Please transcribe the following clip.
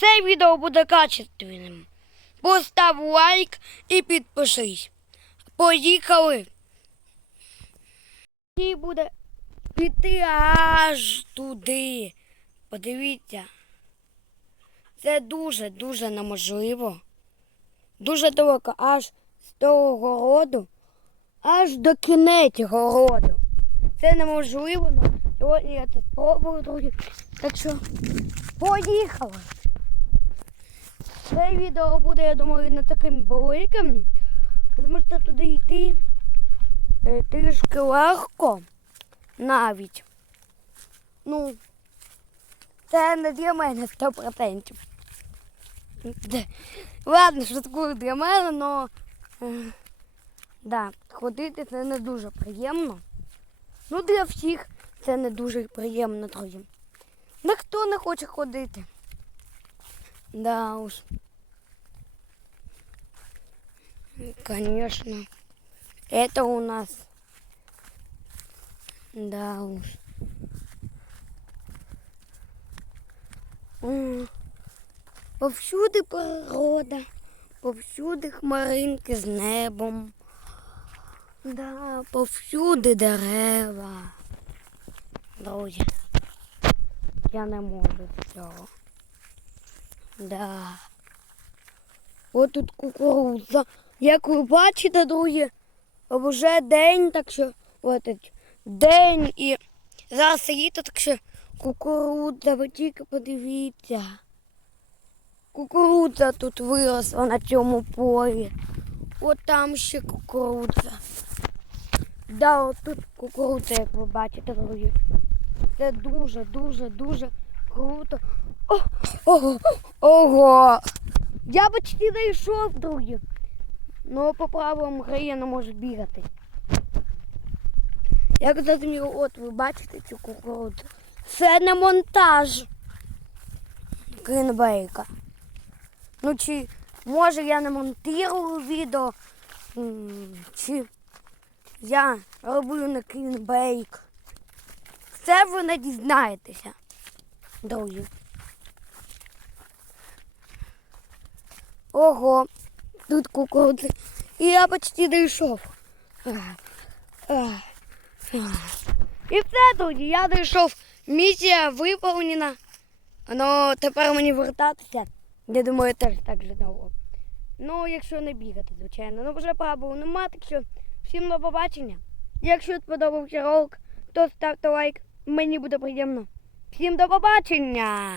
це відео буде качественним. Постав лайк і підпишись. Поїхали. І буде піти аж туди. Подивіться. Це дуже-дуже неможливо. Дуже далеко, аж з того городу, аж до кінець городу. Це неможливо, але сьогодні я це спробую, друзі. Так що поїхали. Це відео буде, я думаю, не таким великим. Тому що туди йти е, трішки легко навіть. Ну, це не для мене 100%. Де- Ладно, шуткую для мене, але да, ходити це не дуже приємно. Ну, для всіх це не дуже приємно, друзі. Ніхто не хоче ходити. Да уж. Конечно. Это у нас. Да уж. Повсюди природа, повсюди хмаринки з небом. Да, повсюди дерева. Друзі, я не можу цього. Да. От тут кукурудза. Як ви бачите, друзі, вже день, так що от день і зараз літо, так що кукурудза, ви тільки подивіться. Кукурудза тут виросла на цьому полі. От там ще кукурудза. Да, от тут кукурудза, як ви бачите, друзі. Це дуже, дуже, дуже круто. О, ого, ого. Я почти дійшов, друзі. Ну, по правилам не можу бігати. Як зрозуміло, от ви бачите цю кукурудзу. Це не монтаж. Грінбейка. Ну чи може я не монтирую відео, чи я роблю на клінбейк. Це ви не дізнаєтеся, друзі. Ого, тут кукурудзи. І я почти дійшов. І все, друзі, я дійшов. Місія виповнена. Ну, тепер мені вертатися. Я думаю, теж так же довго. Ну, якщо не бігати, звичайно. Ну, вже правил нема, так що всім до побачення. Якщо сподобався ролик, то ставте лайк. Мені буде приємно. Всім до побачення!